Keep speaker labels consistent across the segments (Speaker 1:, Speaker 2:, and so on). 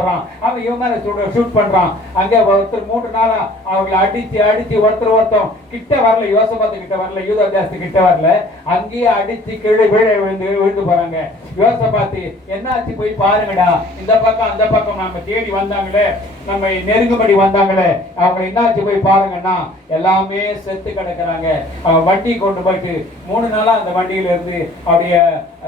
Speaker 1: பண்றான். அவன் இவன் மேல ஷூட் பண்றான். அங்க ஒருத்தர் மூணு நாளா அவங்களை அடிச்சு அடிச்சு ஒருத்தர் ஒருத்தன் கிட்ட வரல யோசபாத்து கிட்ட வரல யூதா ஜாஸ்தி கிட்ட வரல. அங்கேயே அடிச்சு கீழே விழ விழுந்து விழுந்து போறாங்க. யோசபாத்து என்னாச்சு போய் பாருங்கடா. இந்த பக்கம் அந்த பக்கம் நம்ம தேடி வந்தாங்களே. நம்ம நெருங்கும்படி வந்தாங்களே. அவங்க என்னாச்சு போய் பாருங்கன்னா எல்லாமே செத்து கிடக்குறாங்க. அவன் வண்டி கொண்டு போயிட்டு மூணு நாளா அந்த வண்டியில இருந்து அவருடைய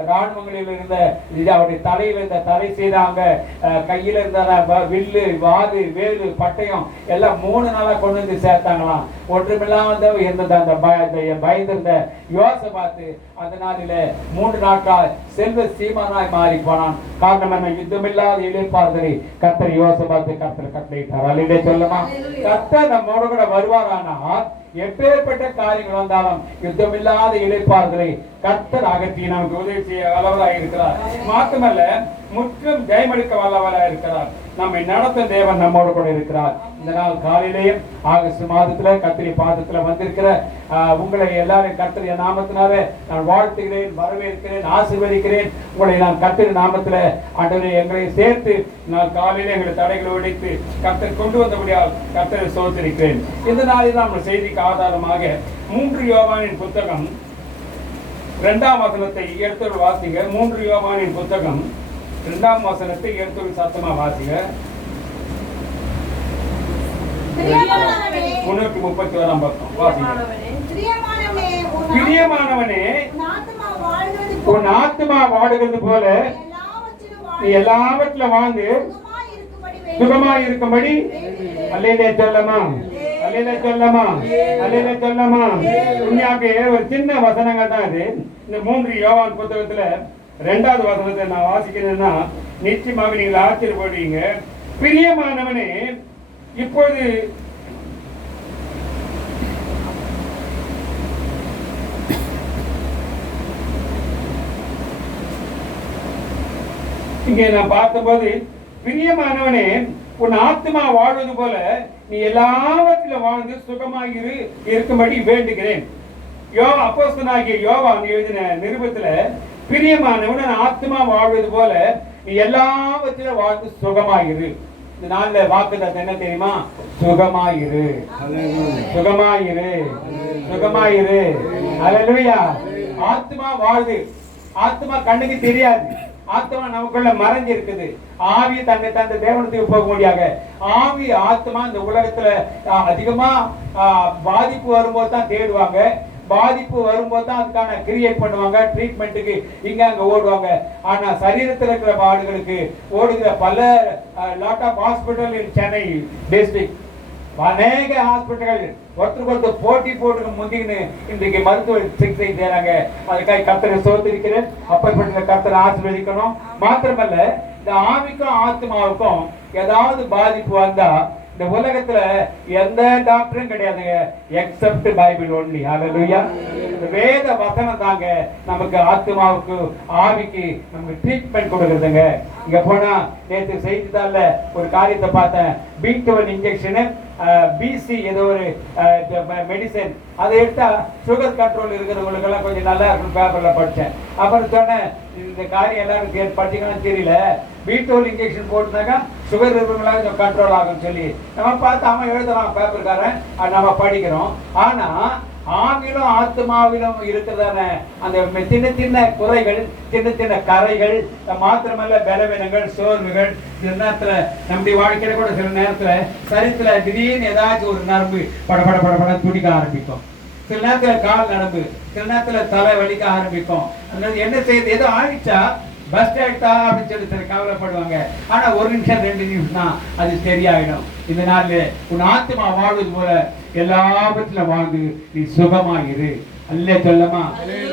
Speaker 1: ராணுவங்களில் இருந்த அவருடைய தலையில இருந்த தலை செய்தாங்க கையில இருந்த வில்லு வாது வேலு பட்டயம் எல்லாம் மூணு நாளா கொண்டு வந்து சேர்த்தாங்களாம். ஒன்றுமில்லாத இருந்தது அந்த பய- அந்த பயந்திருந்த யோசை பார்த்து அதனால மூன்று நாட்கள் செல்வ சீமானாய் மாறி போனான். காரணம் என்ன? யுத்தமில்லாத இழைப்பார்களை கத்தர் யோசை பார்த்து கத்தர் கட்டளையிட்டார். அல்லையே சொல்லமா கத்தர் நம்மோட கூட வருவாரானால் எப்பேற்பட்ட காரியங்கள் வந்தாலும் யுத்தமில்லாத இழைப்பார்களை கர்த்தர் அகற்றி நமக்கு உதவி செய்ய வல்லவராக இருக்கிறார் மாத்திரமல்ல முற்றும் ஜெயமளிக்க வல்லவராக இருக்கிறார். நம்மை நடத்தும் தேவன் நம்மோடு கூட இருக்கிறார். இந்த நாள் காலையிலேயும் ஆகஸ்ட் மாதத்துல கத்திரி பாதத்துல வந்திருக்கிற ஆஹ், உங்களை எல்லாரும் கத்திரிய நாமத்தினால நான் வாழ்த்துகிறேன் வரவேற்கிறேன் ஆசீர்வதிக்கிறேன். உங்களை நான் கத்திரி நாமத்துல ஆண்டவரே எங்களை சேர்த்து நான் காலையில எங்களை தடைகளை உடைத்து கத்தர் கொண்டு வந்தபடியால் கர்த்தரை சோதரிக்கிறேன். இந்த நாளில் நம்ம செய்திக்கு ஆதாரமாக மூன்று யோகானின் புத்தகம் இரண்டாம் வசனத்தை எடுத்து வாசிங்க. மூன்று யோகானின் புத்தகம் இரண்டாம் வசனத்தை எடுத்து சத்தமா வாசிங்க. முன்னூற்றி முப்பத்தி ஓராம் பக்கம். வாசிங்க.
Speaker 2: பிரியமானவனே, உன்
Speaker 1: ஆத்மா வாடுகிறது போல. நீ
Speaker 2: வாழ்ந்து
Speaker 1: எல்லாவற்றிலும் வாழ்ந்து
Speaker 2: சுகமாய் இருக்கும்படி
Speaker 1: அல்லையிலே சொல்லமா? அல்லையிலே சொல்லமா? அல்லையிலே சொல்லமா? உண்மையாவே ஒரு சின்ன வசனங்கள் தான் இது. இந்த மூன்று யோவான் புத்தகத்துல ரெண்டாவது வசனத்தை நான் வாசிக்கிறேன்னா நிச்சயமாக நீங்கள் ஆச்சரியப்படுவீங்க பிரியமானவனே இப்பொழுது இங்கே நான் பார்த்தபோது பிரியமானவனே உன் ஆத்மா வாழ்வது போல நீ எல்லாவற்றிலும் வாழ்ந்து சுகமாயிரு இருக்கும்படி வேண்டுகிறேன். யோ அப்போஸ்தலனாகிய யோவான் எழுதின நிருபத்தில் பிரியமானவன் ஆத்மா வாழ்வது போல எல்லாவற்றிலும் வாழ்ந்து சுகமாயிரு. இந்த நாள்ல வாக்குதத்தம் என்ன தெரியுமா? சுகமாயிரு. சுகமாயிரு. சுகமாயிரு. அல்லேலூயா ஆத்மா வாழ்து ஆத்மா கண்ணுக்கு தெரியாது. ஆத்மா நமக்குள்ள மறைஞ்சு இருக்குது ஆவி தன்னை தந்த தேவனத்துக்கு போக முடியாது ஆவி ஆத்மா இந்த உலகத்துல அதிகமா பாதிப்பு வரும்போது தான் தேடுவாங்க. பாதிப்பு வரும்போது தான் அதுக்கான கிரியேட் பண்ணுவாங்க ட்ரீட்மெண்ட்டுக்கு இங்க அங்க ஓடுவாங்க. ஆனா சரீரத்தில் இருக்கிற பாடுகளுக்கு ஓடுகிற பல lot of hospital in Chennai district அநேக ஹாஸ்பிட்டல்கள் ஒருத்தருக்கு ஒருத்தர் போட்டி போட்டு முந்திக்கின்னு இன்றைக்கு மருத்துவ சிகிச்சை செய்யறாங்க. அதுக்காக கத்தரை சோத்திருக்கிறேன். அப்பற்பட்ட கத்தரை ஆசீர்வதிக்கணும். மாத்திரமல்ல இந்த ஆவிக்கும் ஆத்மாவுக்கும் ஏதாவது பாதிப்பு வந்தா இந்த உலகத்துல எந்த டாக்டரும் கிடையாதுங்க. எக்ஸப்ட் பைபிள் ஒன்லி ஹalleluya இந்த வேத வசனம் தாங்க நமக்கு ஆத்மாவுக்கு ஆவிக்கு நமக்கு ட்ரீட்மெண்ட் கொடுக்குறதுங்க. இங்க போனா நேற்று செய்தித்தாள்ல ஒரு காரியத்தை பார்த்தேன். பி டுவெல் இன்ஜெக்ஷனு பிசி ஏதோ ஒரு மெடிசன் அதை எடுத்தா சுகர் கண்ட்ரோல் இருக்கிறவங்களுக்கெல்லாம் கொஞ்சம் நல்லா இருக்கும் பேப்பர்ல படிச்சேன். அப்புறம் சொன்னேன் இந்த காரியம் எல்லாரும் கே- தெரியல. பீட்டோல் இன்ஜெக்ஷன் போட்டுனாக்கா சுகர் இருக்கிறவங்களா கொஞ்சம் கண்ட்ரோல் ஆகும்னு சொல்லி. நம்ம பார்த்து அவன் எழுதுறான் பேப்பர்காரன் நம்ம படிக்கிறோம். ஆனால் ஆவிலும் ஆத்மாவிலும் இருக்கிறதான அந்த சின்ன சின்ன குறைகள் சின்ன சின்ன கரைகள் மாத்திரமல்ல பலவீனங்கள் சோர்வுகள் சில நேரத்தில் நம்முடைய வாழ்க்கையில கூட சில நேரத்தில் சரித்துல திடீர்னு ஏதாச்சும் ஒரு நரம்பு பட பட பட பட துடிக்க ஆரம்பிக்கும். சில நேரத்தில் கால் நரம்பு சில நேரத்தில் தலை வலிக்க ஆரம்பிக்கும். என்ன செய்யுது? ஏதோ ஆயிடுச்சா? பஸ் ஆயிட்டா அப்படின்னு சொல்லி சில கவலைப்படுவாங்க. ஆனா ஒரு நிமிஷம் ரெண்டு நிமிஷம் தான் அது சரியாயிடும். இந்த நாள்ல உன் ஆத்மா வாழ்வது போல எல்லாவற்றிலும் வாழ்ந்து நீ சுகமாயிரு அல்லே சொல்லமா?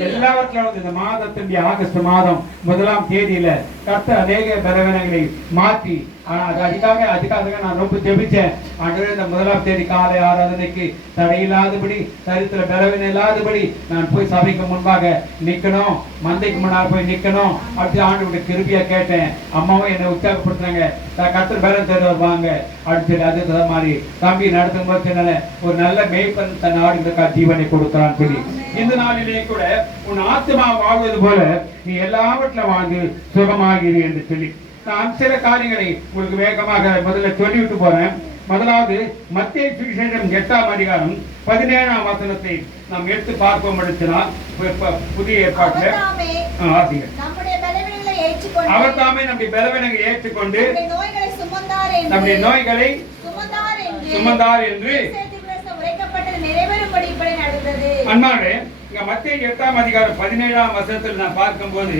Speaker 1: எல்லாவற்றிலும் வந்து இந்த மாதத்தினுடைய ஆகஸ்ட் மாதம் முதலாம் தேதியில கர்த்தர் அநேக பலவீனங்களை மாற்றி அது அதுக்காக அதுக்காக நான் ரொம்ப ஜெபிச்சேன். ஆண்டவரே இந்த முதலாம் தேதி காலை ஆராதனைக்கு தடையில்லாதபடி சரித்திர பலவீனம் இல்லாதபடி நான் போய் சபைக்கு முன்பாக நிக்கணும். மந்தைக்கு முன்னால் போய் நிக்கணும். அப்படி ஆண்டு கிருபியா கேட்டேன். அம்மாவும் என்னை உற்சாகப்படுத்துனாங்க. நான் கர்த்தர் பேரம் தேடி வருவாங்க அப்படின்னு சொல்லி அது மாதிரி தம்பி நடத்தும் போது ஒரு நல்ல மேய்ப்பன் தன் ஆடுகளுக்கு ஜீவனை கொடுக்கிறான்னு சொல்லி. இந்த நாளிலே கூட உன் ஆத்மா வாழ்வது போல நீ எல்லாவற்றிலும் வாழ்ந்து சுகமாகிறீ என்று சொல்லி. நான் சில காரியங்களை உங்களுக்கு வேகமாக முதல்ல சொல்லிவிட்டு போறேன். முதலாவது மத்திய சுவிசேஷம் எட்டாம் அதிகாரம் பதினேழாம் வசனத்தை நாம் எடுத்து பார்ப்போம் எடுத்தினால் புதிய ஏற்பாட்டுல.
Speaker 2: அவர்தாமே
Speaker 1: ஆ, வாசிங்க
Speaker 2: நம்முடைய பலவீனங்களை ஏற்றுக்கொண்டு
Speaker 1: அவர் தாமே நம்முடைய பலவீனங்களை ஏற்றுக்கொண்டு
Speaker 2: நம்முடைய நோய்களை சுமந்தார் என்று
Speaker 1: அன்பானே இங்க மத்திய எட்டாம் அதிகாரம் பதினேழாம் வசனத்தில் நான் பார்க்கும்போது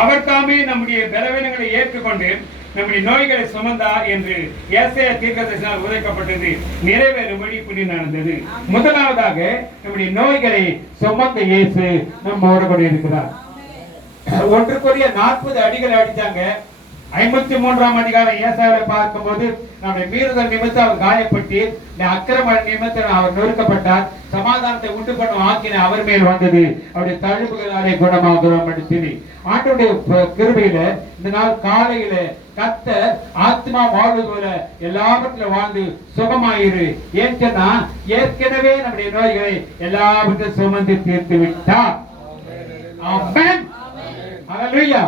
Speaker 1: அவர் தாமே நம்முடைய பலவீனங்களை ஏற்றுக்கொண்டு நம்முடைய நோய்களை சுமந்தார் என்று ஏசைய தீர்க்கதரிசனால் உரைக்கப்பட்டது நிறைவேறும்படி இப்படி நடந்தது. முதலாவதாக நம்முடைய நோய்களை சுமந்த இயேசு நம்மோடு கூட இருக்கிறார். ஒன்றுக்குரிய நாற்பது அடிகள் அடிச்சாங்க. ஐம்பத்தி மூன்றாம் அதிகாரம் ஏசாவில பார்க்கும்போது நம்முடைய மீறுதல் நிமித்தம் அவர் காயப்பட்டு இந்த அக்கிரம நிமித்தம் அவர் நொறுக்கப்பட்டார். சமாதானத்தை உண்டு பண்ணும் ஆக்கின அவர் மேல் வந்தது. அவருடைய தழும்புகளாலே குணமாகிறோம் என்று சொல்லி ஆண்டுடைய கிருபையில இந்த நாள் காலையில கத்த ஆத்மா வாழ்வது போல எல்லாவற்றிலும் வாழ்ந்து சுகமாயிரு. ஏன் சொன்னா ஏற்கனவே நம்முடைய நோய்களை எல்லாவற்றையும் சுமந்து தீர்த்து விட்டார் ஆமென் ஹalleluya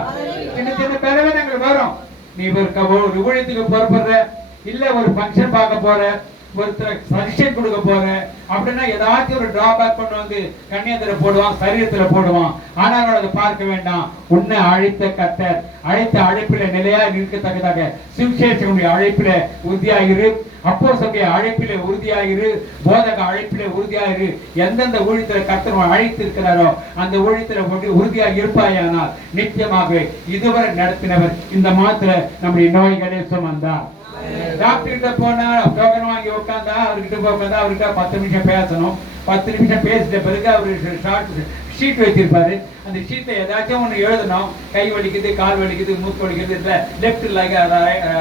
Speaker 1: சின்ன சின்ன பலவீனங்கள் வரும். நீ ஒரு ஊழியத்துக்கு பொறுப்படுற இல்ல ஒரு ஃபங்க்ஷன் பார்க்க போற ஒருத்தர் சஜஷன் கொடுக்க போறேன். அப்படின்னா ஏதாச்சும் ஒரு டிராபேக் கொண்டு வந்து கண்ணியத்துல போடுவான் சரீரத்துல போடுவான். ஆனால் அதை பார்க்க வேண்டாம். உன்னை அழைத்த கத்தர் அழைத்த அழைப்பில நிலையா நிற்கத்தக்கதாக சிவசேஷனுடைய அழைப்பில உறுதியாயிரு. அப்போ அழைப்பில உறுதியாகிரு போதக அழைப்பில உறுதியாயிரு. எந்தெந்த ஊழியத்துல கத்தர் அழைத்து இருக்கிறாரோ அந்த ஊழியத்துல ஒன்று உறுதியாக இருப்பாயானால் நிச்சயமாகவே இதுவரை நடத்தினவர் இந்த மாத்திர நம்முடைய நோய்களை சுமந்தார். டாக்டர் கிட்ட போனா டோக்கன் வாங்கி உட்காந்தா அவர்கிட்ட போய் உட்காந்தா அவர்கிட்ட பத்து நிமிஷம் பேசணும். பத்து நிமிஷம் பேசிட்ட பிறகு அவர் ஷார்ட் ஷீட் வச்சிருப்பாரு அந்த ஷீட்டை ஏதாச்சும் ஒன்று எழுதணும் கை வலிக்குது கால் வலிக்குது மூக்கு வலிக்குது இல்லை left leg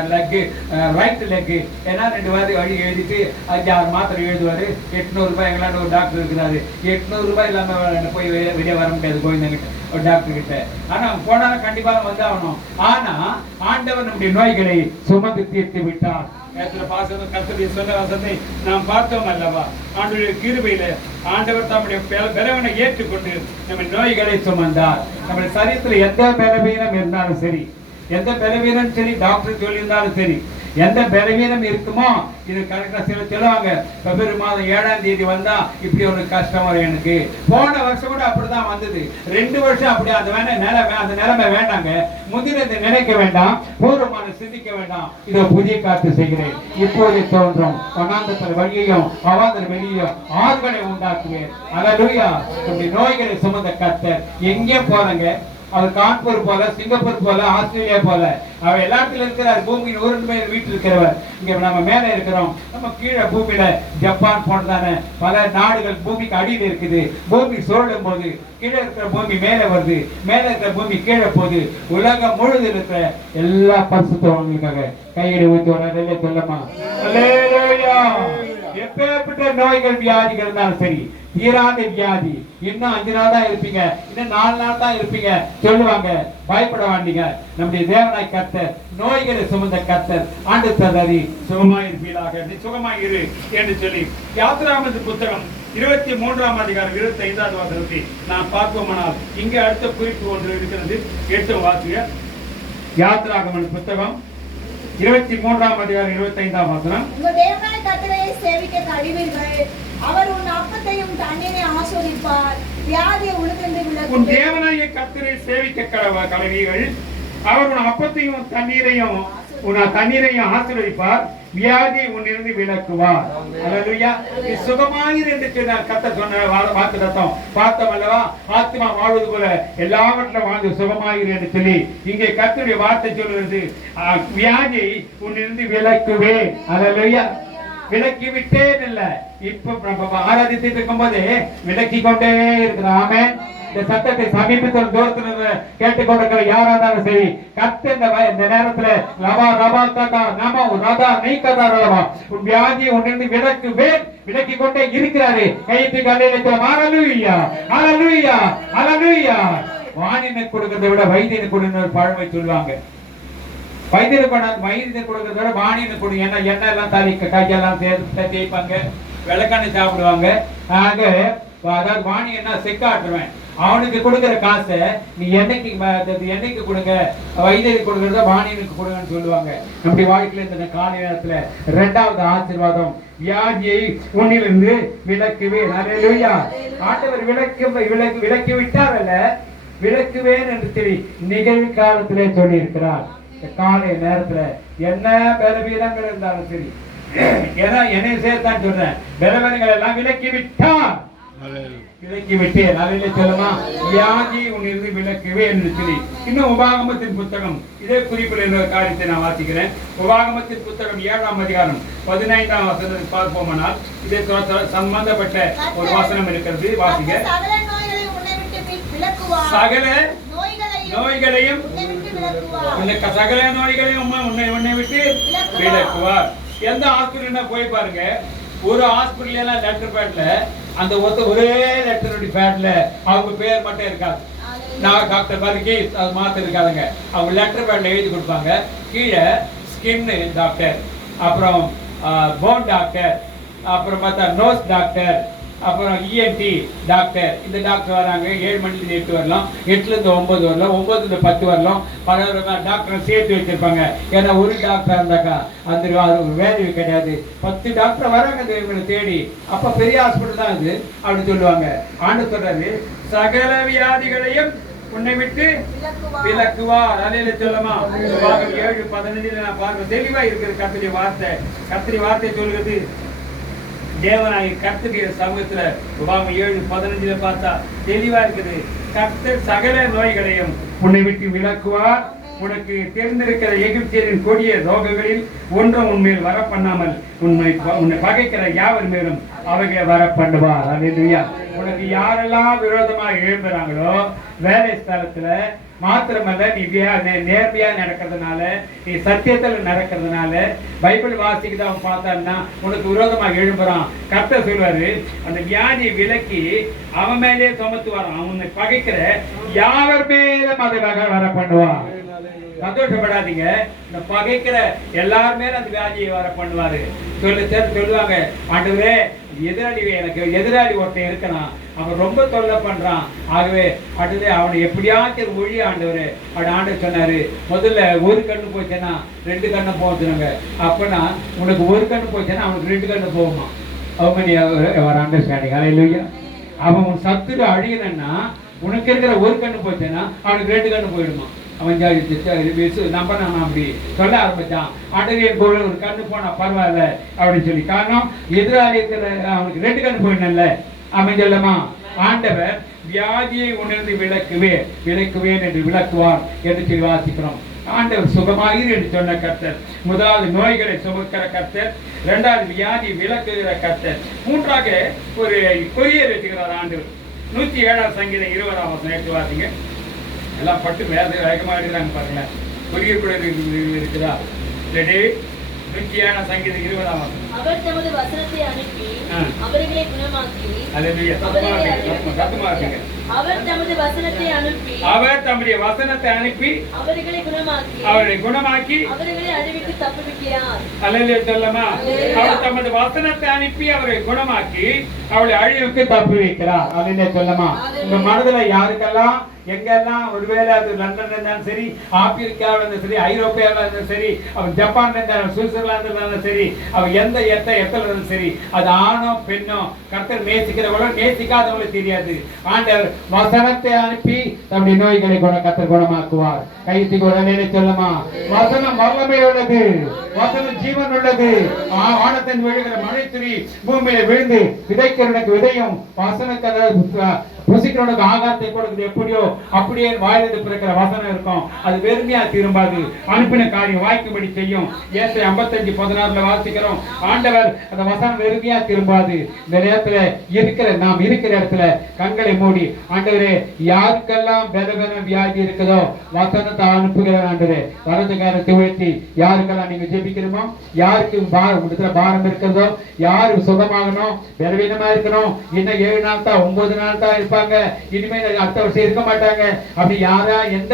Speaker 1: leg right leg ஏன்னா ரெண்டு வாரம் வழி எழுதிட்டு அஞ்சு ஆறு மாத்திரை எழுதுவாரு. எட்நூறு ரூபாய் எங்களாண்ட ஒரு டாக்டர் இருக்கிறாரு. எட்நூறு ரூபாய் இல்லாம போய் வெளியே வர முடியாது கோவிந்தங்கிட்ட ஒரு டாக்டர் கிட்ட. ஆனா போனாலும் கண்டிப்பாக வந்து ஆகணும். ஆனா ஆண்டவர் நம்முடைய நோய்களை சுமந்து தீர்த்து விட்டார். நேத்துல பாசம் கர்த்தருடைய சொன்ன வசத்தை நாம் பார்த்தோம் அல்லவா? ஆண்டுடைய கிருபையில ஆண்டவர் தம்முடைய பெல- ஏற்றுக்கொண்டு நம்ம நோய்களை சுமந்தார் நம்ம சரீரத்தில் எந்த பலவீனம் இருந்தாலும் சரி எந்த பலவீனம் சரி டாக்டர் சொல்லியிருந்தாலும் சரி எந்த பலவீனம் இருக்குமோ இது கரெக்டா சில சொல்லுவாங்க. பிப்ரவரி மாதம் ஏழாம் தேதி வந்தா இப்படி ஒரு கஷ்டம் வரும் எனக்கு. போன வருஷம் கூட அப்படிதான் வந்தது. ரெண்டு வருஷம் அப்படி அந்த வேணா நிலைமை அந்த நிலைமை வேண்டாங்க. முதிரத்தை நினைக்க வேண்டாம். பூர்வமான சிந்திக்க வேண்டாம். இதை புதிய காத்து செய்கிறேன். இப்போது தோன்றும். வனாந்தத்தில் வழியையும் அவாந்தர் வெளியையும் ஆறுகளை உண்டாக்குவேன். அலலுயா. இப்படி நோய்களை சுமந்த கத்தர் எங்கே போறங்க? அது கான்பூர் போல சிங்கப்பூர் போல ஆஸ்திரேலியா போல. அவர் எல்லாத்துல இருக்கிறார் பூமியின் ஒரு மேல் வீட்டில் இருக்கிறவர் இங்க நம்ம மேல இருக்கிறோம். நம்ம கீழே பூமியில ஜப்பான் போன்றதான பல நாடுகள் பூமிக்கு அடியில் இருக்குது. பூமி சுழலும் போது கீழே இருக்கிற பூமி மேலே வருது. மேலே இருக்கிற பூமி கீழே போகுது. உலகம் முழுவதும் இருக்கிற எல்லா பரிசுத்தவங்களுக்காக கையடி ஊற்றி வர சொல்லமா எப்பேற்பட்ட நோய்கள் வியாதிகள் இருந்தாலும் சரி தீராத வியாதி. இன்னும் அஞ்சு நாள் தான் இருப்பீங்க. இன்னும் நாலு நாள் தான் இருப்பீங்க. சொல்லுவாங்க. பயப்பட வேண்டிங்க. நம்முடைய தேவனாய் கர்த்தர் நோய்களை சுமந்த கர்த்தர் ஆண்டு தரதி சுகமாயிருப்பீராக நீ சுகமாயிரு என்று சொல்லி யாத்ராமது புத்தகம் இருபத்தி மூன்றாம் அதிகாரம் இருபத்தி ஐந்தாவது வசனத்தை நாம் பார்ப்போமானால் இங்க அடுத்த குறிப்பு ஒன்று இருக்கிறது. எட்டு வாசிய யாத்ராகமன் புத்தகம் இருபத்தி மூன்றாம் அதிகாரம் இருபத்தி ஐந்தாம் வசனம்.
Speaker 2: உங்க தேவனாய் கர்த்தரை சேவிக்க தடிவீர்கள் அவர் உன் அப்பத்தையும் தண்ணீரை ஆஸ்வதிப்பார் வியாதியை உழுதிருந்து
Speaker 1: உன் தேவனாய கர்த்தரை சேவிக்க கடவ கடவீர்கள். அவர் உன் அப்பத்தையும் தண்ணீரையும் உன் தண்ணீரையும் ஆசீர்வதிப்பார். வியாதி உன்னிருந்து விலக்குவார். அல்லேலூயா. நீ சுகமாயிரு என்று சொன்னார். கர்த்தர் சொன்ன வா- வாக்கு தத்தம் பார்த்தோம் அல்லவா? ஆத்மா வாழ்வது போல எல்லாவற்றிலும் வாழ்ந்து சுகமாயிரு என்று சொல்லி இங்கே கர்த்தருடைய வார்த்தை சொல்கிறது ஆ, வியாதியை உன்னிருந்து விலக்குவேன். அல்லேலூயா. விலக்கி விட்டேன் இல்ல இப்ப நம்ம ஆராதித்து இருக்கும் போதே விலக்கி கொண்டே இருக்கிறோம் இந்த சத்தத்தை சமீபத்தில் தூரத்துல கேட்டுக்கொண்டிருக்கிற யாரா இருந்தாலும் சரி கத்த இந்த வய- இந்த நேரத்துல லபா ரபா கதா நமோ ரதா நீ கதா ரபா உன் வியாதியை உன்னிருந்து விலக்கு வேன் விலக்கி கொண்டே இருக்கிறாரு. கைத்து கல்லையில அலலுயா அலலுயா அலலுயா வாணினை கொடுக்கறதை விட வைத்தியனுக்கு கொடுங்க ஒரு பழமை சொல்லுவாங்க. வைத்தியர் கொண்டாந்து வைத்தியர் கொடுக்கறத விட வாணின்னு கொடுங்க ஏன்னா எண்ணெய் எல்லாம் தாலி கையெல்லாம் சேர்த்து தேய்ப்பாங்க. விளக்கெண்ணெய் சாப்பிடுவாங்க. ஆக அதாவது வாணி என்ன செக்காட்டுவேன் அவனுக்கு கொடுக்கிற காசை நீ என்னைக்கு என்னைக்கு கொடுங்க? வைத்தியருக்கு கொடுக்கறத வாணியனுக்கு கொடுங்கன்னு சொல்லுவாங்க. நம்முடைய வாழ்க்கையில இந்த காலை நேரத்துல ரெண்டாவது ஆசீர்வாதம். வியாதியை உன்னிலிருந்து விலக்குவே ஹalleluya ஆண்டவர் விளக்கு விளக்கி விலக்கி விட்டாரல்ல விளக்குவேன் என்று சொல்லி நிகழ்காலத்திலே சொல்லி இருக்கிறார் காலை நேரத்துல என்ன பலவீனங்கள் இருந்தாலும் சரி. ஏன்னா என்னை சேர்த்தான் சொல்றேன். பலவீனங்கள் எல்லாம் விலக்கி விட்டார். விலக்கி விட்டேன். அலையில சொல்லுமா? வியாதி உன்னிருந்து விலக்குவே என்று சொல்லி. இன்னும் உபாகமத்தின் புத்தகம். இதே குறிப்பில் என்ற காரியத்தை நான் வாசிக்கிறேன். உபாகமத்தின் புத்தகம் ஏழாம் அதிகாரம் பதினைந்தாம் வசனத்தை பார்ப்போமானால் இதே சம்பந்தப்பட்ட ஒரு வசனம் இருக்கிறது. வாசிக்க
Speaker 2: சகல நோய்களையும்
Speaker 1: சகல
Speaker 2: நோய்களையும் உன்னை
Speaker 1: உன்னை விட்டு விலக்குவார். எந்த ஹாஸ்பிட்டல் போய் பாருங்க. ஒரு ஹாஸ்பிட்டல் எல்லாம் லெட்டர் பேட்ல அந்த ஒத்த ஒரே லெட்டருடைய பேட்ல அவங்க பேர் மட்டும் இருக்காது. நான் டாக்டர் வர்கி அது மாத்த இருக்காதுங்க. அவங்க லெட்டர் பேட்ல எழுதி கொடுப்பாங்க. கீழே ஸ்கின் டாக்டர் அப்புறம் போன் டாக்டர் அப்புறம் பார்த்தா நோஸ் டாக்டர் அப்புறம் இஎன்டி டாக்டர் இந்த டாக்டர் வராங்க. ஏழு மணிலேருந்து எட்டு வரலாம். எட்டுலேருந்து ஒன்பது வரலாம். ஒன்பதுலேருந்து பத்து வரலாம். பல டாக்டரை சேர்த்து வச்சிருப்பாங்க. ஏன்னா ஒரு டாக்டர் இருந்தாக்கா அந்த ஒரு வேல்யூ கிடையாது. பத்து டாக்டர் வராங்க இவங்களை தேடி. அப்போ பெரிய ஹாஸ்பிட்டல் தான் இது அப்படின்னு சொல்லுவாங்க. ஆண்டு சொல்றாரு சகல வியாதிகளையும் உன்னை விட்டு
Speaker 2: விலக்குவார்.
Speaker 1: அலையில சொல்லமா? ஏழு பதினஞ்சுல நான் பார்க்க தெளிவா இருக்கிற கத்திரி வார்த்தை. கத்திரி வார்த்தை சொல்கிறது தேவனாகிய கர்த்தருடைய சமூகத்துல உபாகம் ஏழு பதினஞ்சுல பார்த்தா தெளிவா இருக்குது. கர்த்தர் சகல நோய்களையும் உன்னை விட்டு விளக்குவார் உனக்கு தெரிந்திருக்கிற எகிப்தியரின் கொடிய ரோகங்களில் ஒன்றும் உன்மேல் வர பண்ணாமல் உன்னை உன்னை பகைக்கிற யாவர் மேலும் அவங்க வர பண்ணுவார் அல்லேலூயா உனக்கு யாரெல்லாம் விரோதமாக எழும்புறாங்களோ வேலை ஸ்தலத்துல மாத்திரமல்ல நீ நேர்மையா நடக்கிறதுனால நீ சத்தியத்துல நடக்கிறதுனால பைபிள் வாசிக்கு அவன் பார்த்தான்னா உனக்கு விரோதமாக எழும்புறான். கத்த சொல்வாரு அந்த வியாதியை விலக்கி அவன் மேலே சுமத்துவாரான் அவனை பகைக்கிற யாவர் மேலும் அதை வகை வர பண்ணுவான் சந்தோஷப்படாதீங்க. இந்த பகைக்கிற எல்லாருமே அந்த வியாதியை வர பண்ணுவாரு சொல்லு சொல்லுவாங்க. ஆண்டவரே எதிராளி எனக்கு எதிராளி ஒருத்தன் இருக்கிறான் அவன் ரொம்ப தொல்லை பண்ணுறான் ஆகவே அடுத்து அவனை எப்படியாச்சும் மொழி ஆண்டவர் அப்படி ஆண்டு சொன்னார் முதல்ல ஒரு கண்ணு போச்சுன்னா ரெண்டு கண்ணு போச்சுனாங்க அப்போனா உனக்கு ஒரு கண்ணு போச்சுன்னா அவனுக்கு ரெண்டு கண்ணு போகுமா அவங்க அவர் அண்டர்ஸ்டாண்டிங் அலையிலுயா அவன் உன் சத்துரு அழியலன்னா உனக்கு இருக்கிற ஒரு கண்ணு போச்சுன்னா அவனுக்கு ரெண்டு கண்ணு போயிடுமா? அவன் ஜாதி ஜாதி விசு நம்ப நான் அப்படி சொல்ல ஆரம்பிச்சான். அடவிய போல ஒரு கண்ணு போனா பரவாயில்ல அப்படின்னு சொல்லி. காரணம் எதிராலயத்தில் இருக்கிற அவனுக்கு ரெண்டு கண்ணு போயிடல அவன் சொல்லமா? ஆண்டவர் வியாதியை உணர்ந்து விளக்குவே விளக்குவேன் என்று விளக்குவார் என்று சொல்லி வாசிக்கிறோம். ஆண்டவர் சுகமாயிரு என்று சொன்ன கர்த்தர். முதலாவது நோய்களை சுமக்கிற கர்த்தர். இரண்டாவது வியாதி விளக்குகிற கர்த்தர். மூன்றாக ஒரு கொரியர் வச்சுக்கிறார் ஆண்டவர். நூத்தி ஏழாம் சங்கீதம் இருபதாம் வருஷம் எடுத்து வாசிங்க. எல்லாம் பட்டு வேத வேகமாக எடுக்கிறாங்க பாருங்களேன். கூட இருக்கு- இருக்குதா? நூத்தி ஏழாம் சங்கீதம் இருபதாம்
Speaker 3: அவர் தமது வசனத்தை அனுப்பி. அவர்களை குணமாக்கி. அவர் தமது வசனத்தை அனுப்பி
Speaker 1: அவர் தம்முடைய வசனத்தை அனுப்பி
Speaker 3: அவர்களை குணமாக்கி
Speaker 1: அவரை குணமாக்கி
Speaker 3: அவர்களை தப்புவிக்கிறார்.
Speaker 1: சொல்லமா அவர் தமது வசனத்தை அனுப்பி அவரை குணமாக்கி அவளை அழிவுக்கு தப்பு வைக்கிறார் அல்லேலூயா. சொல்லமா உங்க மனதுல யாருக்கெல்லாம் எங்கெல்லாம் ஒருவேளை அது லண்டன்ல இருந்தாலும் சரி ஆப்பிரிக்காவில் இருந்தாலும் சரி ஐரோப்பியாவில் இருந்தாலும் சரி அவன் ஜப்பான் இருந்தாலும் சுவிட்சர்லாந்து இருந்தாலும் சரி அவன் எந்த எத்த எத்தல இருந்தாலும் சரி அது ஆணோ பெண்ணோ கர்த்தர் நேசிக்கிறவளோ நேசிக்காதவளோ தெரியாது. ஆண்டவர் வசனத்தை அனுப்பி தம்முடைய நோய்களை குண கர்த்தர் குணமாக்குவார். கைத்தி உடனே சொல்லமா? வசனம் வல்லமை உள்ளது வசனம் ஜீவன் உள்ளது. ஆ- வானத்தின் விழுகிற மழை பூமியில விழுந்து விதைக்கிறவனுக்கு விதையும் வசனத்தை ருசிக்கிறவனுக்கு ஆகாரத்தை கொடுக்குது எப்படியோ அப்படியே வாயிலிருந்து பிறக்கிற வசனம் இருக்கும். அது வெறுமையா திரும்பாது. அனுப்பின காரியம் வாய்க்கும்படி செய்யும். ஏசை ஐம்பத்தஞ்சு பதினாறுல வாசிக்கிறோம். ஆண்டவர் அந்த வசனம் வெறுமையா திரும்பாது. இந்த நேரத்துல இருக்கிற நாம் இருக்கிற இடத்துல கண்களை மூடி ஆண்டவரே யாருக்கெல்லாம் பலவீன வியாதி இருக்குதோ வசனத்தை அனுப்புகிற ஆண்டவரே. வலது உயர்த்தி யாருக்கெல்லாம் நீங்க ஜெபிக்கிறோமோ யாருக்கு பாரம் இடத்துல பாரம் இருக்கிறதோ யாரு சுகமாகணும் பலவீனமா இருக்கணும் இன்னும் ஏழு நாள் தான் ஒன்பது நாள் தான் இருப்பார் இருப்பாங்க இனிமேல் அடுத்த வருஷம் இருக்க மாட்டாங்க. அப்படி யாரா எந்த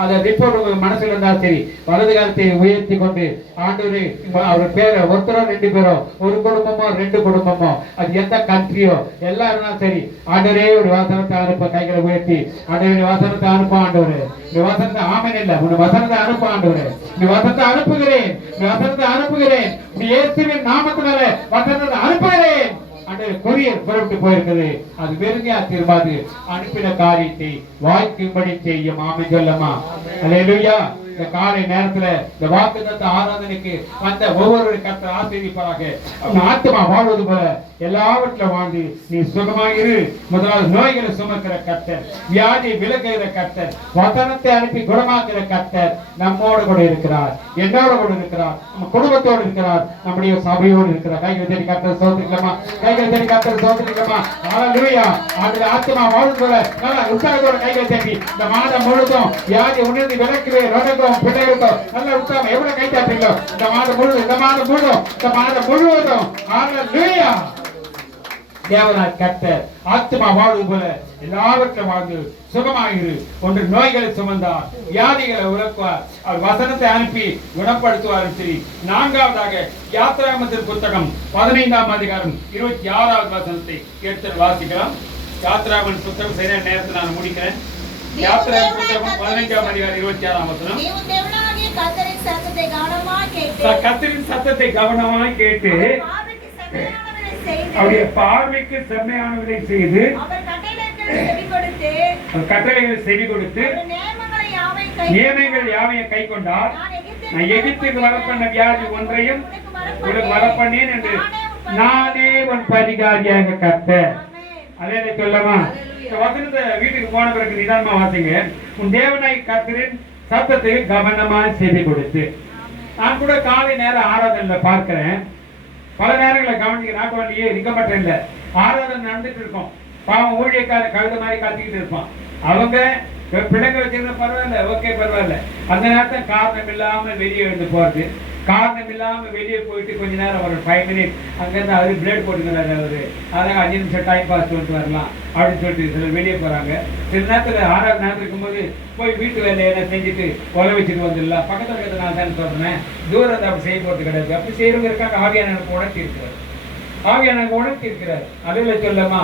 Speaker 1: அந்த ரிப்போர்ட் உங்க மனசுல இருந்தா சரி வலது காலத்தை உயர்த்தி கொண்டு ஆண்டவரே அவர் பேரை ஒருத்தரோ ரெண்டு பேரோ ஒரு குடும்பமோ ரெண்டு குடும்பமோ அது எந்த கண்ட்ரியோ எல்லாரும் சரி ஆண்டவரே ஒரு வசனத்தை அனுப்ப கைகளை உயர்த்தி. ஆண்டவரே வசனத்தை அனுப்ப ஆண்டவர். இந்த வசனத்தை ஆமன் இல்ல உன் வசனத்தை அனுப்ப ஆண்டவர். இந்த வசனத்தை அனுப்புகிறேன் இந்த வசனத்தை அனுப்புகிறேன். இந்த இயேசுவின் நாமத்தினால வசனத்தை அனுப்புகிறேன். அந்த கொரியர் புறப்பட்டு போயிருக்குது. அது வெறுமையா திரும்பாது. அனுப்பின காரியத்தை வாய்க்கும்படி செய்யும். ஆமை சொல்லமா. அல்லேலூயா இந்த காலை நேரத்துல இந்த வாக்குத்தத்த ஆராதனைக்கு வந்த ஒவ்வொரு கத்த ஆசிரியப்பாக ஆத்மா வாழ்வது போல எல்லாவற்றிலும் வாழ்ந்து நீ சுகமாயிரு முதலாவது நோய்களை சுமக்கிற கத்தர் வியாதியை விலகுகிற கத்தர் வசனத்தை அனுப்பி குணமாக்குற கத்தர் நம்மோடு கூட இருக்கிறார். என்னோட கூட இருக்கிறார். நம்ம குடும்பத்தோடு இருக்கிறார். நம்முடைய சபையோடு இருக்கிறார். கைகளை தேடி கத்தர் சோதிக்கலாமா கைகளை தேடி கத்தர் சோதிக்கலாமா ஹalleluya. ஆண்டு ஆத்மா வாழ்வு போல நல்லா உற்சாகத்தோட கைகளை தேடி இந்த மாதம் முழுதும் வியாதி உணர்ந்து விளக்குவே ரோடகம் பிள்ளைகளுக்கும் நல்ல உற்சாகம் எவ்வளவு கை தாட்டுங்களோ இந்த மாதம் முழுவதும் இந்த மாதம் முழுவதும் இந்த மாதம் முழுவதும். ஹalleluya. தேவனாய் கர்த்தர் ஆத்மா வாழ்வது போல எல்லாவற்றையும் வாழ்ந்து சுகமாயிரு. ஒன்று நோய்களை சுமந்தார் வியாதிகளை உலக்குவார் அவர் வசனத்தை அனுப்பி குணப்படுத்துவார் சரி நான்காவதாக யாத்திராமத்தின் புத்தகம் பதினைந்தாம் அதிகாரம் இருபத்தி ஆறாவது வசனத்தை எடுத்து வாசிக்கலாம். யாத்திராமன் புத்தகம் சரியான நேரத்தில் நான் முடிக்கிறேன். யாத்திராமன் புத்தகம் பதினைஞ்சாம் அதிகாரம் இருபத்தி ஆறாம் வசனம்.
Speaker 2: கர்த்தரின் சத்தத்தை கவனமாய் கேட்டு அவருடைய பார்வைக்கு
Speaker 1: அவருடைய பார்வைக்கு
Speaker 2: செம்மையானவரை செய்து
Speaker 1: கட்டளைகளை செவி கொடுத்து
Speaker 2: நியமங்களை யாவையும் கை
Speaker 1: நியமங்கள் யாவையும் கை கொண்டார்?
Speaker 2: நான்
Speaker 1: எகிப்துக்கு வரப்பண்ண வியாதி ஒன்றையும் உனக்கு வரப்பண்ணேன் என்று நானே உன் பரிகாரியாக கர்த்தர்
Speaker 2: ஆமென்.
Speaker 1: அதே சொல்லமா இந்த வசனத்தை வீட்டுக்கு போன பிறகு நிதானமா வாசிங்க. உன் தேவனாய் கர்த்தரின் சத்தத்துக்கு கவனமாய் செவி கொடுத்து நான் கூட காலை நேரம் ஆராதனையில பார்க்கிறேன். பல நேரங்களை கவனிக்க நாட்டு வண்டியே இருக்க மாட்டேன் இல்லை. ஆராதனை நடந்துட்டு இருக்கோம். பாவம் ஊழியக்கார கழுத மாதிரி கத்திக்கிட்டு இருப்பான். அவங்க இப்ப பிள்ளைங்க வச்சிருந்தா பரவாயில்ல ஓகே பரவாயில்ல. அந்த நேரத்தில் காரணம் இல்லாம வெளியே வந்து போறது. காரணம் இல்லாம வெளியே போயிட்டு கொஞ்ச நேரம் ஒரு ஃபைவ் மினிட் அங்கிருந்து அவர் பிளேட் போட்டுக்கிறாரு அவரு. அதனால் அஞ்சு நிமிஷம் டைம் பாஸ் பண்ணிட்டு வரலாம் அப்படின்னு சொல்லிட்டு சிலர் வெளியே போறாங்க. சில நேரத்தில் ஆறாவது நேரம் இருக்கும்போது போய் வீட்டு வேலை என்ன செஞ்சுட்டு உழ வச்சுட்டு வந்துடலாம். பக்கத்து இருக்கிறத நான் தானே சொல்றேன். தூரத்தை அப்படி செய்ய போகிறது கிடையாது. அப்படி செய்யறவங்க இருக்காங்க ஆவியான எனக்கு உணர்த்தி ஆவியான எனக்கு உணர்த்தி இருக்கிறார் அதுல சொல்லமா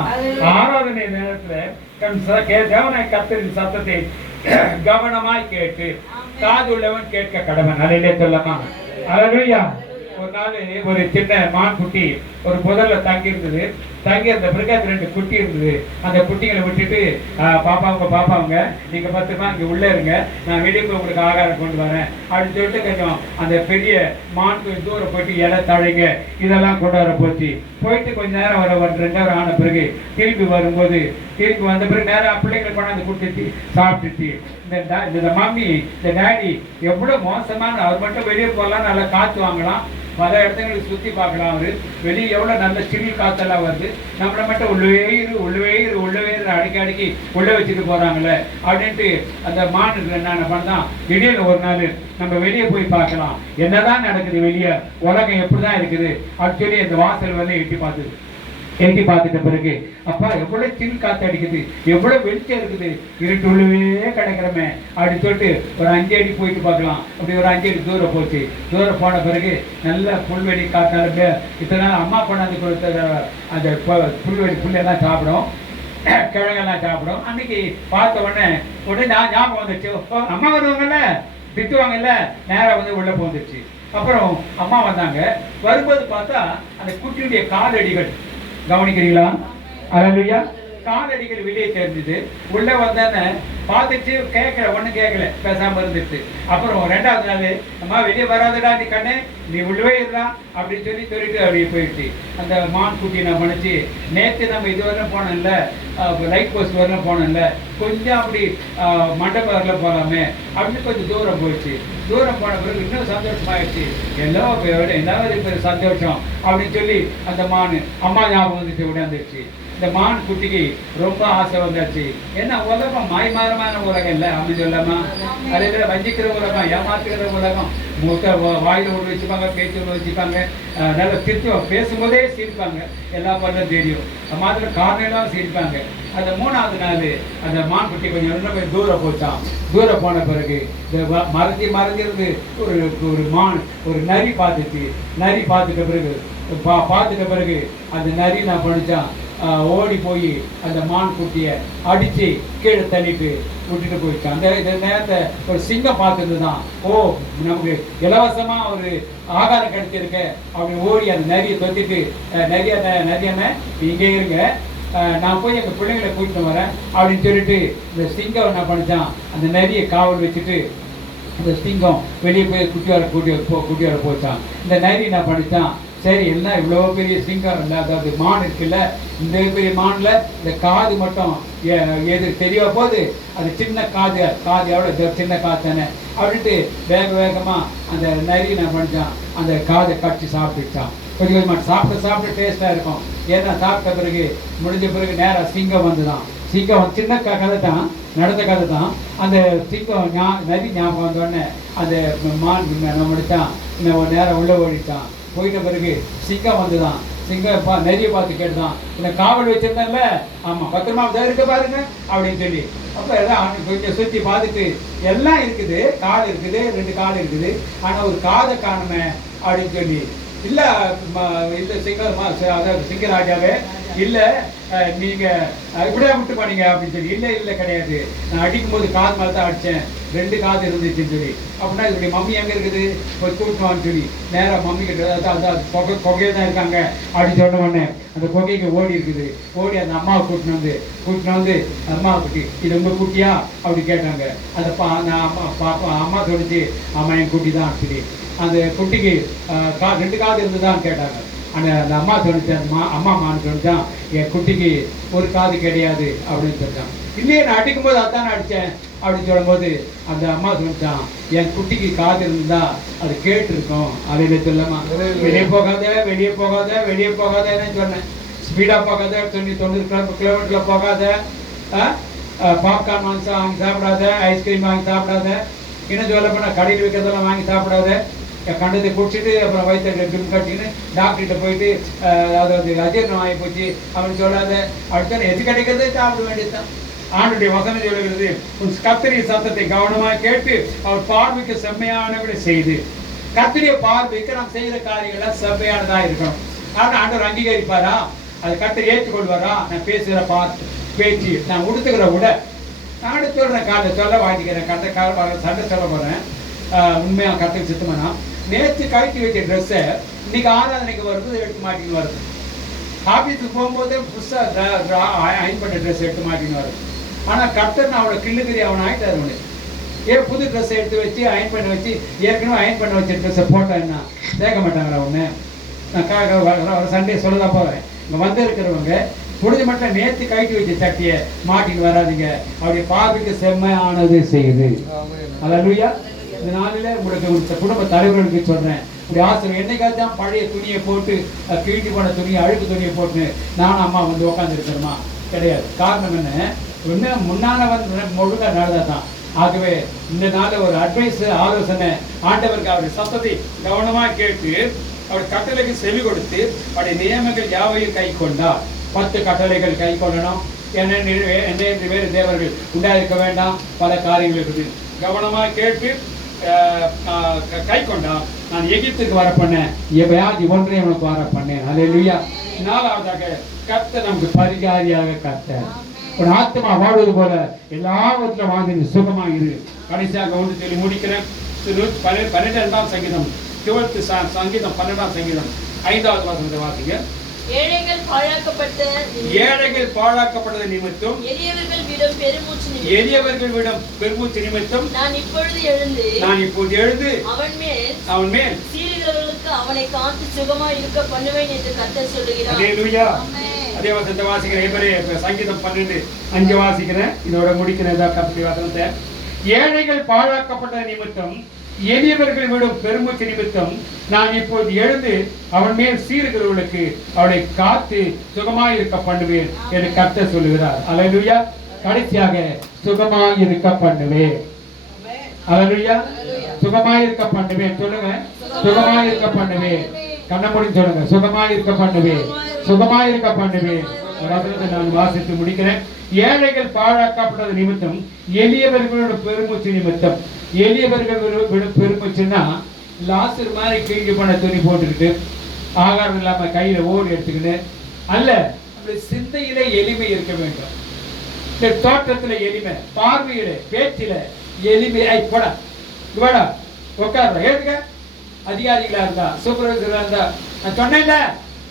Speaker 1: ஆராதனை நேரத்துல தன் ச- கே- தேவனாய் கர்த்தரின் சத்தத்தை கவனமாய் கேட்டு காது உள்ளவன் கேட்க கடவன். அலையிலே சொல்லமா? அலலுயா. ஒரு நாள் ஒரு சின்ன மான் குட்டி ஒரு புதர்ல தங்கி இருந்தது தங்கி இருந்த பிறகு அது ரெண்டு குட்டி இருந்தது. அந்த குட்டிகளை விட்டுட்டு பாப்பாவுங்க பாப்பாவுங்க நீங்க பத்திரமா இங்க உள்ள இருங்க. நான் வெளியே போய் உங்களுக்கு ஆகாரம் கொண்டு வரேன். அப்படின்னு சொல்லிட்டு கொஞ்சம் அந்த பெரிய மான் கொஞ்சம் தூரம் போயிட்டு இலை தழைங்க இதெல்லாம் கொண்டு வர போச்சு. போயிட்டு கொஞ்ச நேரம் வர வர ரெண்டு நேரம் ஆன பிறகு திருப்பி வரும்போது திருப்பி வந்த பிறகு நேரம் பிள்ளைங்களை கொண்டாந்து கொடுத்துச்சு சாப்பிட்டுச்சு. இந்த டா- இந்த மம்மி இந்த டாடி எவ்வளவு மோசமான அவர் மட்டும் வெளியே போகலாம் நல்லா காற்று வாங்கலாம். பல இடத்துங்களுக்கு சுற்றி பார்க்கலாம் அவர். வெளியே எவ்வளோ நல்ல ஸ்டீல் காத்தெல்லாம் வருது. நம்மளை மட்டும் உள்ளவே இரு உள்ளவே இரு உள்ளவே இரு அடிக்கி அடிக்கி வச்சுட்டு போகிறாங்களே அப்படின்ட்டு அந்த மான் என்ன பண்ணால் திடீர்னு ஒரு நாள் நம்ம வெளியே போய் பார்க்கலாம். என்னதான் நடக்குது வெளியே? உலகம் எப்படி தான் இருக்குது ஆக்சுவலி அந்த வாசல் வந்து எட்டி பார்த்தது. எட்டி பார்த்துட்ட பிறகு அப்பா எவ்வளவு தின் காத்து அடிக்குது? எவ்வளவு வெளிச்சம் இருக்குது? இருட்டுள்ளவே உள்ளவே அப்படி சொல்லிட்டு ஒரு அஞ்சு அடி போயிட்டு பார்க்கலாம். அப்படி ஒரு அஞ்சு அடி தூரம் போச்சு. தூரம் போன பிறகு நல்ல புல்வெளி காத்தால இத்தனை நாள் அம்மா கொண்டாந்து கொடுத்த அந்த புல்வெளி புல்லெல்லாம் சாப்பிடும். கிழங்கெல்லாம் சாப்பிடும். அன்னைக்கு பார்த்த உடனே உடனே ஞாபகம் வந்துச்சு அம்மா வருவாங்கல்ல? திட்டுவாங்கல்ல? நேராக வந்து உள்ளே போந்துச்சு அப்புறம் அம்மா வந்தாங்க. வரும்போது பார்த்தா அந்த குட்டியுடைய காலடிகள் கவனிக்கிறீங்களா அலலுயா காலடிகள் வெளியே தெரிஞ்சது. உள்ள வந்தானே பார்த்துட்டு கேட்கல ஒண்ணும் கேட்கல. பேசாம இருந்துச்சு அப்புறம் ரெண்டாவது நாள் அம்மா வெளியே வராதடா நீ கண்ணு. நீ உள்ளவே இருடா. அப்படின்னு சொல்லி சொல்லிட்டு அப்படியே போயிடுச்சு. அந்த மான் குட்டி நான் பண்ணிச்சு நேத்து நம்ம இது வரலாம் போனோம்ல லைட் போஸ்ட் வரலாம் போனோம்ல கொஞ்சம் அப்படி ஆஹ், மண்டபம் வரல போகலாமே அப்படின்னு கொஞ்சம் தூரம் போயிடுச்சு. தூரம் போன பிறகு இன்னும் சந்தோஷமாயிடுச்சு. எல்லா பேரோட எல்லாரும் சந்தோஷம். அப்படின்னு சொல்லி அந்த மானு அம்மா ஞாபகம் வந்துச்சு விடாந்துருச்சு இந்த மான் குட்டிக்கு ரொம்ப ஆசை வந்தாச்சு. என்ன உலகம் மாய்மாரமான உலகம் இல்லை அப்படின்னு இல்லாமா அதே வஞ்சிக்கிற உலகம் ஏமாத்துக்கிற உலகம் முக வாயில் வாயில ஒன்று வச்சுப்பாங்க பேச்சு ஒன்று வச்சுப்பாங்க அஹ் நல்லா பேசும்போதே சிரிப்பாங்க. எல்லா பாடலும் தெரியும். மாதிரி காரணம் சிரிப்பாங்க. அந்த மூணாவது நாள் அந்த மான் குட்டி கொஞ்சம் இன்னும் போய் தூரம் போச்சான் தூரம் போன பிறகு இந்த வ- மறைஞ்சி மறைஞ்சிருந்து ஒரு ஒரு மான் ஒரு நரி பார்த்துச்சு. நரி பார்த்துட்ட பிறகு பா பார்த்துட்ட பிறகு அந்த நரி நான் படித்தான் ஓடி போய் அந்த மான் குட்டியை அடித்து கீழே தள்ளிட்டு விட்டுட்டு போயிடுச்சு அந்த இந்த நேரத்தை ஒரு சிங்கம் பார்த்துட்டு தான் ஓ நமக்கு இலவசமாக ஒரு ஆகாரம் கிடைச்சிருக்கு அப்படின்னு ஓடி அந்த நரியை தொத்திட்டு நிறைய நரிய இங்கே இருங்க. நான் போய் எங்கள் பிள்ளைங்களை கூட்டிட்டு வரேன் அப்படின்னு சொல்லிட்டு இந்த சிங்கம் என்ன பண்ணிச்சான் அந்த நரியை காவல் வச்சுட்டு அந்த சிங்கம் வெளியே போய் குட்டி வர கூட்டி போ வர போச்சான். இந்த நரி என்ன பண்ணிச்சான் சரி என்ன இவ்வளோ பெரிய சிங்கம் இல்லை அதாவது மான் இருக்குல்ல இந்த பெரிய மானில் இந்த காது மட்டும் எது தெரிய போது அது சின்ன காது காது எவ்வளோ சின்ன காது தானே? அப்படின்ட்டு வேக வேகமாக அந்த நரி என்ன பண்ணிச்சான்? அந்த காதை கடிச்சு சாப்பிட்டுச்சான். கொஞ்சம் கொஞ்சமாக சாப்பிட்டு சாப்பிட்டு டேஸ்ட்டாக இருக்கும். ஏன்னா சாப்பிட்ட பிறகு முடிஞ்ச பிறகு நேராக சிங்கம் வந்துதான். சிங்கம் சின்ன க- கதை தான் நடந்த கதை தான் அந்த சிங்கம் ஞா நரி ஞாபகம் வந்தோடனே அந்த மான் நான் முடித்தான் இன்னும் நேரம் உள்ளே ஓடிட்டான். போயிட்ட பிறகு சிங்கம் வந்துதான். சிங்கம் பா நிறைய பார்த்து கேட்டுதான். இந்த காவல் வச்சிருந்தேன்ல ஆமாம் பத்திரமா இருக்க பாருங்க அப்படின்னு சொல்லி. அப்போ எல்லாம் கொஞ்சம் சுற்றி பார்த்துட்டு எல்லாம் இருக்குது கால் இருக்குது ரெண்டு கால் இருக்குது. ஆனால் ஒரு காதை காணுமே அப்படின்னு சொல்லி. இல்ல இந்த இல்ல சிங்கம் ம- ச- அதாவது சிங்கராஜாவே இல்ல அஹ், நீங்க இப்படியே விட்டு பண்ணீங்க அப்படின்னு சொல்லி இல்ல இல்ல கிடையாது. நான் அடிக்கும் போது காது மேல தான் அடிச்சேன். ரெண்டு காது இருந்துச்சுன்னு சொல்லி. அப்படின்னா இதோடைய மம்மி எங்க இருக்குது? போய் தூக்குவான்னு சொல்லி. நேராக மம்மி கிட்ட அதான் அதான் கொகை தான் இருக்காங்க. அப்படின்னு சொன்ன உடனே அந்த கொகைக்கு ஓடி இருக்குது. ஓடி அந்த அம்மாவை கூட்டின்னு வந்து கூட்டினு வந்து அம்மா குட்டி இது உங்க குட்டியா? அப்படி கேட்டாங்க. அந்த பா அந்த அம்மா பாப்பா அம்மா சொல்லிச்சு அம்மா என் குட்டி தான் சொல்லி. அந்த குட்டிக்கு கா ரெண்டு காது இருந்துதான் கேட்டாங்க. அந்த அந்த அம்மா சொல்லிச்சு அந்த மா அம்மா அம்மான்னு சொல்லிச்சான் என் குட்டிக்கு ஒரு காது கிடையாது அப்படின்னு சொல்லிட்டான் இல்லையே நான் அடிக்கும்போது அதான் அடித்தேன் அப்படின்னு சொல்லும்போது அந்த அம்மா சொல்லிச்சான் என் குட்டிக்கு காது இருந்தா அது கேட்டிருக்கும். அதையில சொல்லாமா வெளியே போகாத வெளியே போகாத வெளியே போகாதன்னு சொன்னேன். ஸ்பீடாக போகாத தொண்ணூற்றி தொண்ணூறு கிலோ கிலோமீட்டரில் போகாத பாப்கார்ன் வாங்கி வாங்கி சாப்பிடாத ஐஸ்கிரீம் வாங்கி சாப்பிடாத இன்னும் சொல்ல போனால் கடையில் விற்கிறதெல்லாம் வாங்கி சாப்பிடாத கண்டதை குடிச்சிட்டு அப்புறம் வயிற்று பில் கட்டின்னு டாக்டர்கிட்ட போயிட்டு அதாவது அஜீரணம் ஆகி போச்சு அப்படின்னு சொல்லாத அடுத்த எது கிடைக்கிறதே சாப்பிட வேண்டியதுதான். ஆண்டுடைய வசனம் சொல்லுகிறது உன் கத்திரி சத்தத்தை கவனமாக கேட்டு அவர் பார்வைக்கு செம்மையானபடி செய்து. கத்திரிய பார்வைக்கு நாம் செய்கிற காரியங்கள்லாம் செம்மையானதா இருக்கணும். ஆனால் ஆண்டவர் அங்கீகரிப்பாரா? அது கத்திரி ஏற்றுக்கொள்வாரா? நான் பேசுகிற பார்த்து பேச்சு நான் உடுத்துக்கிற உடை. நான் சொல்கிறேன் காலை சொல்ல வாங்கிக்கிறேன் கட்ட கால சண்டை சொல்ல போகிறேன் உண்மையாக கட்டுக்கு சித்தமானா? நேற்று கழட்டி வச்ச ட்ரெஸ்ஸை இன்னைக்கு ஆராதனைக்கு வருது எடுத்து மாட்டின்னு வருது ஆஃபீஸுக்கு போகும்போதே புதுசாக அயன் பண்ண ட்ரெஸ் எடுத்து மாட்டின்னு வருது ஆனால் கர்த்தர் நான் அவளை கிள்ளுகிரி அவன் ஆகிட்டார் அவனுக்கு ஏன் புது ட்ரெஸ் எடுத்து வச்சு அயன் பண்ண வச்சு ஏற்கனவே அயன் பண்ண வச்ச ட்ரெஸ்ஸை போட்டேன்னா கேட்க மாட்டாங்களா ஒன்று நான் வர சண்டே சொல்ல தான் போகிறேன் இங்கே வந்து இருக்கிறவங்க முடிஞ்ச மட்டும் நேற்று கழட்டி வச்ச சட்டியை மாட்டின்னு வராதீங்க. அப்படி பார்வைக்கு செம்மையானது செய்யுது. அல்லேலூயா. இந்த நாளில் உங்களுக்கு உங்க குடும்ப தலைவர்களுக்கு சொல்றேன். இப்படி என்னைக்காவது என்னைக்காச்சும் பழைய துணியை போட்டு அஹ், கிழிஞ்சு போன துணியை அழுக்கு துணியை போட்டு நானும் அம்மா வந்து உட்காந்துருக்கிறோமா கிடையாது. காரணம் என்ன? இன்னும் முன்னால வந்து முழுக்க தான் ஆகவே இந்த நாள் ஒரு அட்வைஸ் ஆலோசனை ஆண்டவருக்கு அவருடைய சத்தத்தை கவனமாக கேட்டு அவர் கட்டளைக்கு செவி கொடுத்து அவருடைய நியமங்கள் யாவையும் கை கொண்டார். பத்து கட்டளைகள் கை கொள்ளணும். என்ன என்ன என்று வேறு தேவர்கள் உண்டாயிருக்க வேண்டாம். பல காரியங்களை இருக்குது. கவனமாக கேட்டு க- கை கொண்டான் நான் எகிப்துக்கு வர பண்ணேன். எவையாவது ஒன்றை உனக்கு வர பண்ணேன். அல்லேலூயா நாலாவதாக கர்த்தர் நமக்கு பரிகாரியாக கர்த்தர். ஒரு ஆத்மா வாழ்வது போல எல்லாவற்றிலும் வாழ்ந்து நீ சுகமா இரு. கடைசியாக ஒன்று சொல்லி முடிக்கிறேன். பன்னிரெண்டாம் சங்கீதம் டுவெல்த் சங்கீதம் பன்னெண்டாம் சங்கீதம் ஐந்தாவது வசனத்தை வாசிங்க.
Speaker 3: ஏழைகள் பாழாக்கப்பட்ட
Speaker 4: ஏழைகள் பாழாக்கப்பட்டது நிமித்தம்.
Speaker 3: எளியவர்கள் விடும் பெருமூச்சு
Speaker 4: எளியவர்கள் விடம் பெருமூச்சு நிமித்தம்.
Speaker 3: நான் இப்பொழுது எழுந்து
Speaker 4: நான் இப்போது எழுந்து
Speaker 3: அவன் மேல்
Speaker 4: அவன் மேல்
Speaker 3: சீறுகிறவர்களுக்கு அவனை காத்து சுகமா இருக்க பண்ணுவேன் என்று கர்த்தர் சொல்லுகிறார்.
Speaker 4: அதே லூயா
Speaker 2: ஆமென்.
Speaker 4: அதே வசனத்தை வாசிக்கிறேன் எவரே சங்கீதம் பன்னெண்டு அஞ்சு வாசிக்கிறேன். இதோட முடிக்கிறேன். கப்பி வசனத்தை ஏழைகள் பாழாக்கப்பட்ட நிமித்தம்.
Speaker 1: எளியவர்கள் விடும் பெருமூச்சு நிமித்தம் நான் இப்போது எழுந்து அவன் மேல் சீறுகிறவர்களுக்கு அவளை காத்து சுகமாயிருக்க பண்ணுவேன் என்று கர்த்தர் சொல்லுகிறார். அல்லேலூயா கடைசியாக சுகமாயிருக்க பண்ணுவேன். அல்லேலூயா சுகமாயிருக்க பண்ணுவேன். சொல்லுங்க. சுகமாயிருக்க பண்ணுவேன். கண்ண மூடி சொல்லுங்க. சுகமாயிருக்க பண்ணுவேன். சுகமாயிருக்க பண்ணுவேன். நான் வாசித்து முடிக்கிறேன். ஏழைகள் பாழாக்கப்பட்டது நிமித்தம் எளியவர்களோட பெருமூச்சு நிமித்தம். எளியவர்கள் பெருமூச்சுன்னா லாசர் மாதிரி கிழிஞ்சு போன துணி போட்டுக்கிட்டு ஆகாரம் இல்லாம கையில ஓடி எடுத்துக்கிட்டு அல்ல அப்படி சிந்தையிலே எளிமை இருக்க வேண்டும். இந்த தோற்றத்துல எளிமை பார்வையில பேச்சில எளிமை ஐ போடா இங்க உட்கார உட்கார்ற அதிகாரிகளா இருந்தா சூப்பர்வைசரா இருந்தா நான் சொன்னேன்ல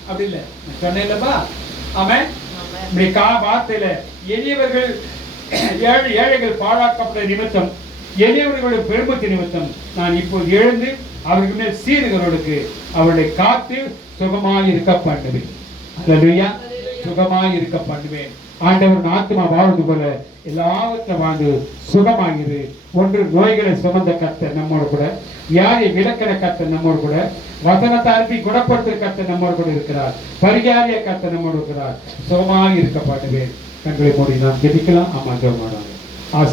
Speaker 1: அப்படி இல்லை. நான் சொன்னேன்லப்பா அவன் இப்படி கா வார்த்தையில எளியவர்கள் ஏழை ஏழைகள் பாழாக்கப்பட்ட நிமித்தம் எளியவர்களுடைய பெருமத்து நிமித்தம் நான் இப்போது எழுந்து அவர்கள் மேல் சீறுகிறவர்களுக்கு அவர்களை காத்து சுகமாய் இருக்க பண்ணுவேன். அல்லேலூயா. சுகமாய் இருக்க பண்ணுவேன். ஆண்டவர் ஆத்மா வாழ்ந்து போல எல்லாவற்றை வாழ்ந்து சுகமாகிறது ஒன்று நோய்களை சுமந்த கர்த்தர் நம்மோடு கூட வியாதியை விளக்கிற கர்த்தர் நம்மோடு கூட வசனத்தை அனுப்பி குணப்படுத்துகிற கர்த்தர் நம்மோடு கூட இருக்கிறார். பரிகாரிய கர்த்தர் நம்மோடு இருக்கிறார். சுகமாக இருக்க பண்ணுவேன் கண்களை மூடி நாம் ஜெபிக்கலாம். ஆமா ஜெபம்